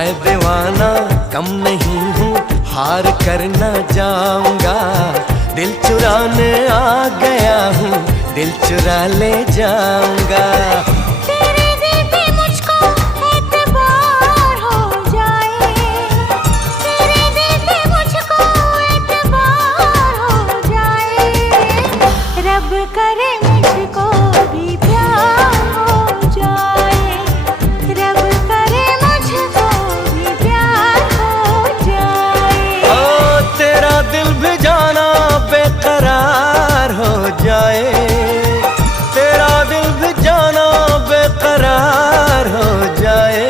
मैं दीवाना कम नहीं हूँ, हार कर न जाऊंगा। दिल चुराने आ गया हूँ, दिल चुरा ले जाऊंगा। तेरे दिल पे मुझको एतबार हो जाए, तेरे दिल पे मुझको एतबार हो जाए। रब करे मुझको भी प्यार हो जाए, रब करे मुझको भी प्यार हो जाए। ओ तेरा दिल भी जाना बेकरार हो जाए, तेरा दिल भी जाना बेकरार हो जाए।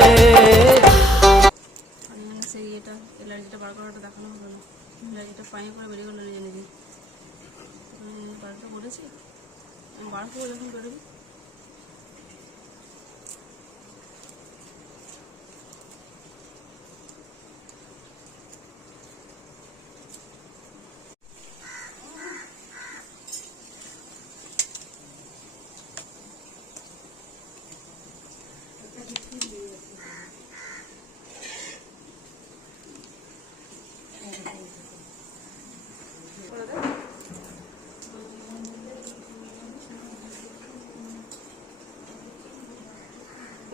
সেই এটা অ্যালার্জিটা বার করাটা দেখানো হলো না, অ্যালার্জিটা পায়ে করে বেরিয়ে গেলো নিজে নিজে। বারোটা বলেছি আমি বার করে যখন বেরোবি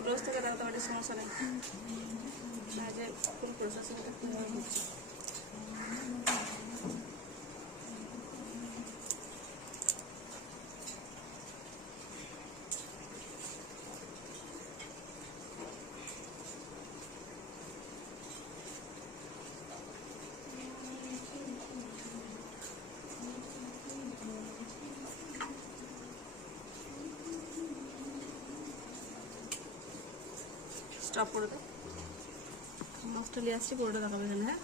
রোজ থেকে দেখাতে পারি, সমস্যা নেই। যে ফুল প্রসেসিংটা কীভাবে হচ্ছে স্টপ করে দে। অস্ট্রেলিয়া আসছি, পুরোটা দেখাবে এখানে। হ্যাঁ,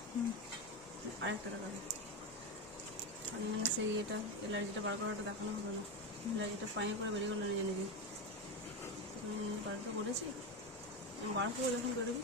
আরেকটা দেখাবে। আর এখানে সেই এটা অ্যালার্জিটা বার করাটা দেখানো হলো না, অ্যালার্জিটা পায়ে করে বেরিয়ে গেলো নিজে নিজে। বারোটা বলেছি আমি বার করে যখন বেরোবি